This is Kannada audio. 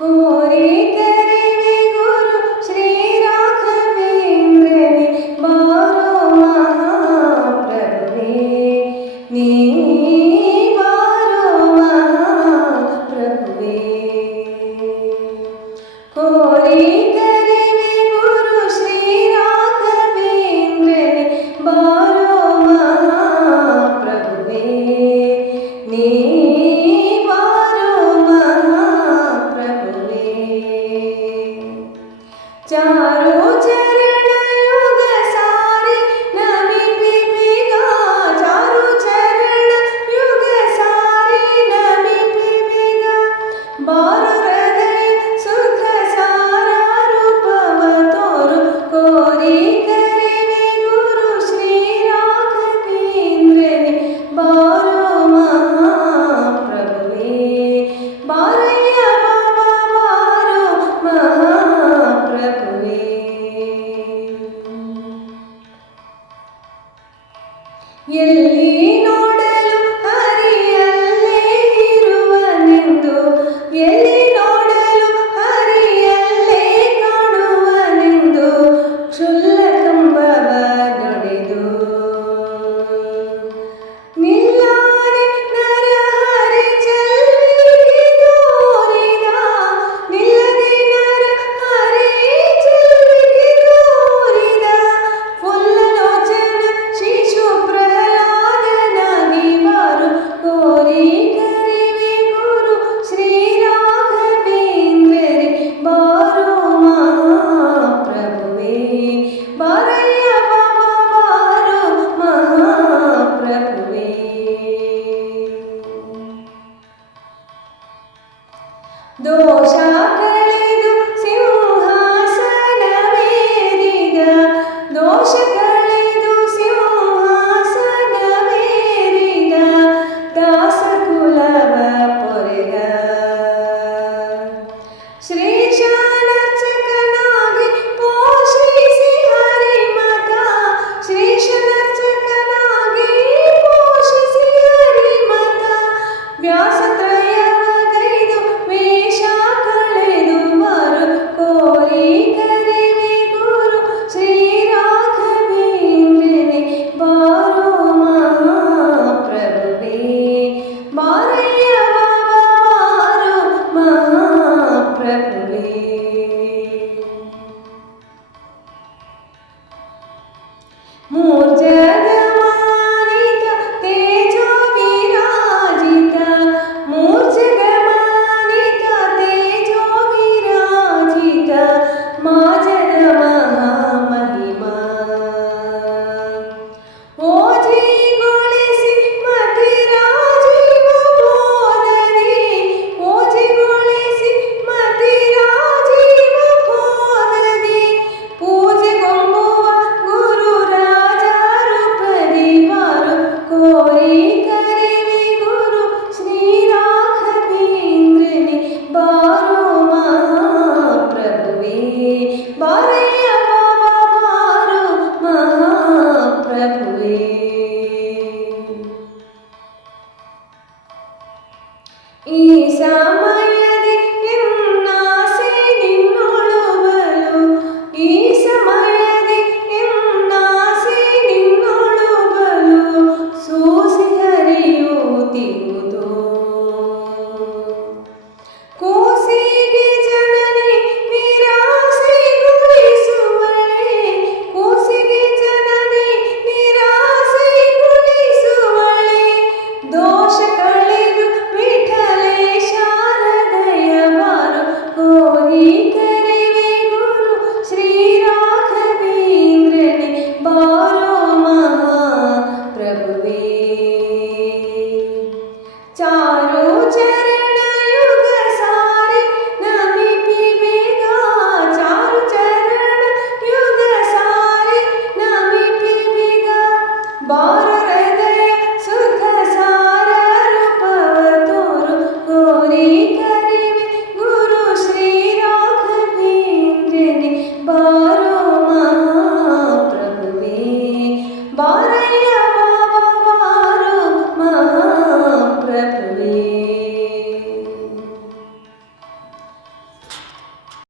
ಕೋರಿ ಕರೆವೆ ಗುರು ಶ್ರೀ ರಾಘವೇಂದ್ರನೇ ಬಾರೋ ಮಹಾಪ್ರಭುವೇ ನೀ ಬಾರೋ ಮಹಾಪ್ರಭುವೇ ಕೋರಿ ಕರೆವೆ ಗುರು ಶ್ರೀ ರಾಘವೇಂದ್ರನೇ ಬಾರೋ ಮಹಾಪ್ರಭುವೇ ನೀ चारों चरण युग सारे नमिपि बिगा चारों चरण युग सारे नमिपि बिगा बारो हृदय सुख सारा रूपव तोरु कोरी करेवे गुरु श्री राघवेंद्रने बारो महाप्रभुवे बारಯ್ಯ ಬಾಬಾ ಬಾರೋ ಮಹಾಪ್ರಭುವೇ ಎಲ್ಲಿ ನೋಡಲು ಹರಿಯಲ್ಲೇ ಇರುವನೆಂದು ಎಲ್ಲಿ ನೋಡಲು ಹರಿಯಲ್ಲೇ ಕಾಣುವನೆಂದು ಕ್ಷುಲ್ಲಕಂಬವ ನುಡಿದು ನಿಲ್ಲಾರೆ ನರಹರಿ ಚೆಲ್ವಿಗೆ ತೋರಿದ ನಿಲ್ಲದೆ ನರಹರಿ ಚೆಲ್ವಿಗೆ ತೋರಿದ ಫುಲ್ಲಲೋಚನ ಶಿಶು ಪ್ರಹ್ಲಾದನಾಗಿ ಬಾರು ಕೋರಿ ಕರೆವೆ ಗುರು ಶ್ರೀ ರಾಘವೇಂದ್ರನೇ ಬಾರೋ ಮಹಾಪ್ರಭುವೇ ಬಾರಯ್ಯ ಬಾಬಾ ಬಾರೋ ಮಹಾಪ್ರಭುವೇ ದೋಷ